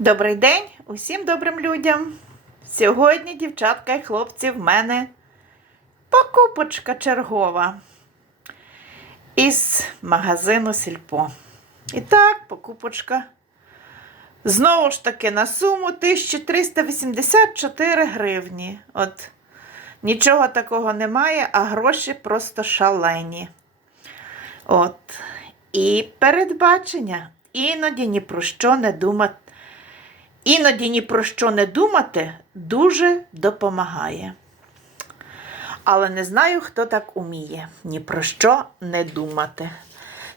Добрий день усім добрим людям. Сьогодні, дівчатка і хлопці, в мене покупочка чергова із магазину Сільпо. І так, покупочка. Знову ж таки, на суму 1384 гривні. От нічого такого немає, а гроші просто шалені. От. І передбачення. Іноді ні про що не думати. Іноді ні про що не думати дуже допомагає. Але не знаю, хто так уміє. Ні про що не думати.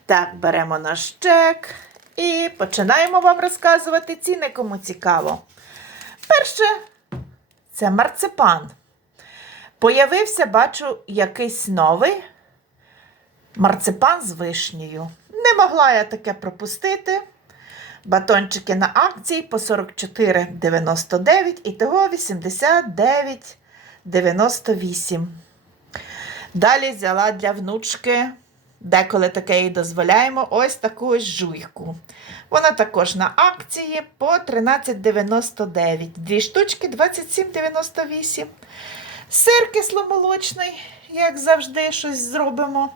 Так, беремо наш чек і починаємо вам розказувати ціни, кому цікаво. Перше, це марципан. Появився, бачу, якийсь новий марципан з вишнею. Не могла я таке пропустити. Батончики на акції по 44,99 і того 89,98. Далі взяла для внучки, деколи таке їй дозволяємо, ось таку ось жуйку. Вона також на акції по 13,99. Дві штучки 27,98. Сир кисломолочний, як завжди, щось зробимо.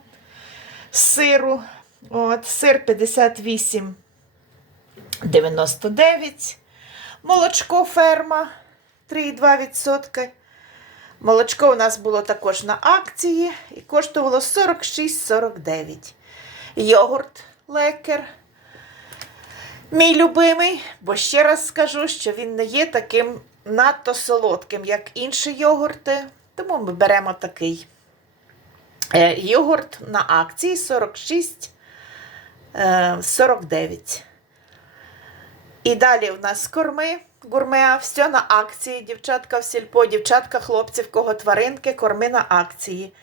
Сиру. От, сир 58. 99. Молочко ферма 3,2%. Молочко у нас було також на акції і коштувало 46,49. Йогурт лекер. Мій любимий, бо ще раз скажу, що він не є таким надто солодким, як інші йогурти. Тому ми беремо такий Е, йогурт на акції 46 е, 49. І далі у нас корми, гурмеа, все на акції. Дівчатка в сільпо, дівчатка, хлопці, в кого тваринки, корми на акції.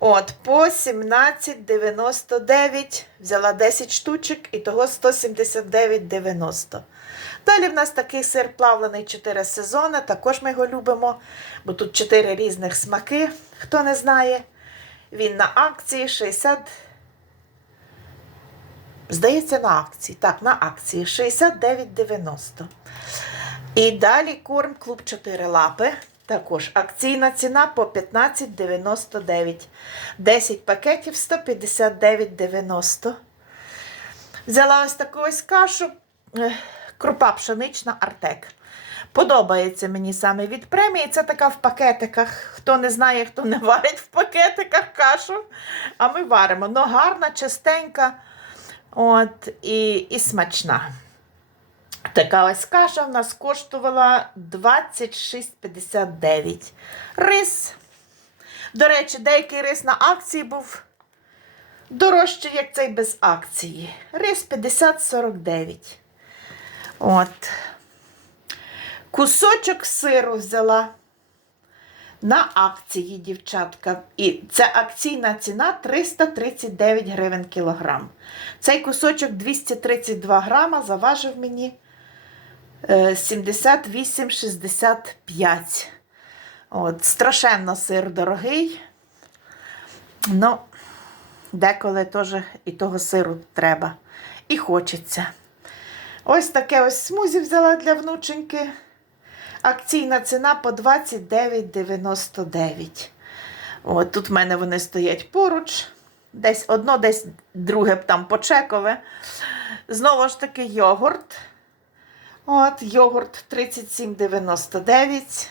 От, по 17,99 взяла 10 штучок і того 179,90. Далі в нас такий сир плавлений 4 сезони. Також ми його любимо, бо тут 4 різних смаки, хто не знає. Він на акції 60. Здається, на акції. Так, на акції 69,90. І далі корм клуб 4 лапи. Також акційна ціна по 15,99. 10 пакетів 159,90. Взяла ось таку ось кашу. Крупа пшенична Артек. Подобається мені саме від премії. Це така в пакетиках. Хто не знає, хто не варить в пакетиках кашу. А ми варимо. Ну, гарна, чистенька от, і, і смачна. Така ось каша в нас коштувала 26,59. Рис. До речі, деякий рис на акції був дорожчий, як цей без акції. Рис 50,49. От. Кусочок сиру взяла на акції, дівчатка. І це акційна ціна 339 гривень кілограм. Цей кусочок 232 грама заважив мені е, 78,65. От, страшенно сир дорогий. Ну, деколи теж і того сиру треба. І хочеться. Ось таке ось смузі взяла для внученьки. Акційна ціна по 29,99. От тут в мене вони стоять поруч. Десь одно, десь друге там почекове. Знову ж таки, йогурт. От, йогурт 37,99.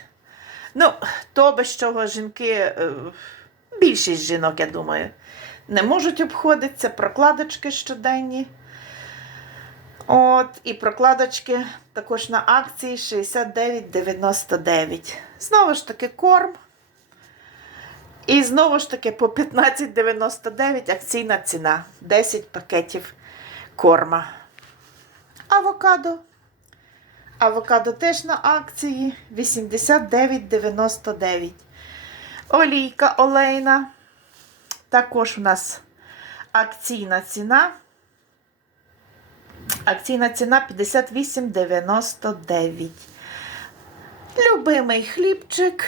Ну, то без чого жінки, е, більшість жінок, я думаю, не можуть обходитися. Прокладочки щоденні. От, і прокладочки також на акції 69,99. Знову ж таки, корм. І знову ж таки по 15,99 акційна ціна. 10 пакетів корма. Авокадо. Авокадо теж на акції 89,99. Олійка олейна. Також у нас акційна ціна. Акційна ціна 58,99. Любимий хлібчик.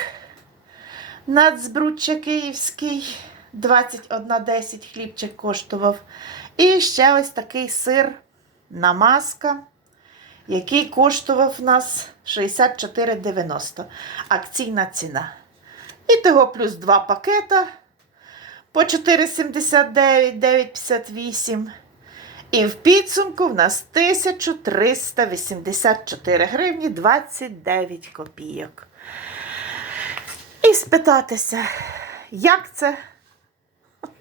Нацбруччя київський. 21,10 хлібчик коштував. І ще ось такий сир намазка. який коштував нас 64,90 акційна ціна. І того плюс два пакета по 4,79, 9,58. І в підсумку в нас 1384 гривні 29 копійок. І спитатися, як це?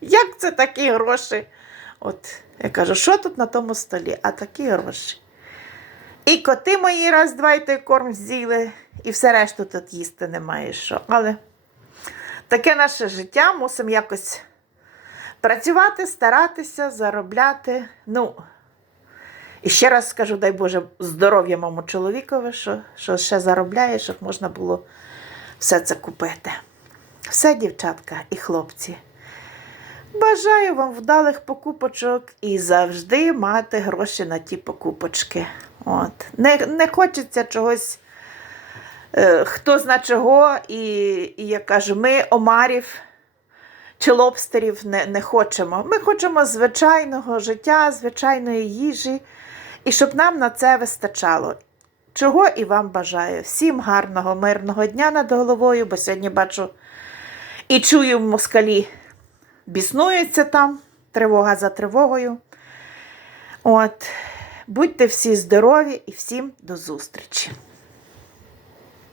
Як це такі гроші? От я кажу, що тут на тому столі? А такі гроші. І коти мої раз, два і той корм з'їли, і все решту тут їсти немає що. Але таке наше життя, мусимо якось працювати, старатися, заробляти. Ну, і ще раз скажу, дай Боже, здоров'я моєму чоловікові, що, що ще заробляє, щоб можна було все це купити. Все, дівчатка і хлопці. Бажаю вам вдалих покупочок і завжди мати гроші на ті покупочки. От. Не, не хочеться чогось, е, хто зна чого, і, і я кажу, ми омарів чи лобстерів не, не хочемо. Ми хочемо звичайного життя, звичайної їжі, і щоб нам на це вистачало. Чого і вам бажаю. Всім гарного, мирного дня над головою, бо сьогодні бачу і чую в москалі біснуються там, тривога за тривогою. От. Будьте всі здорові і всім до зустрічі!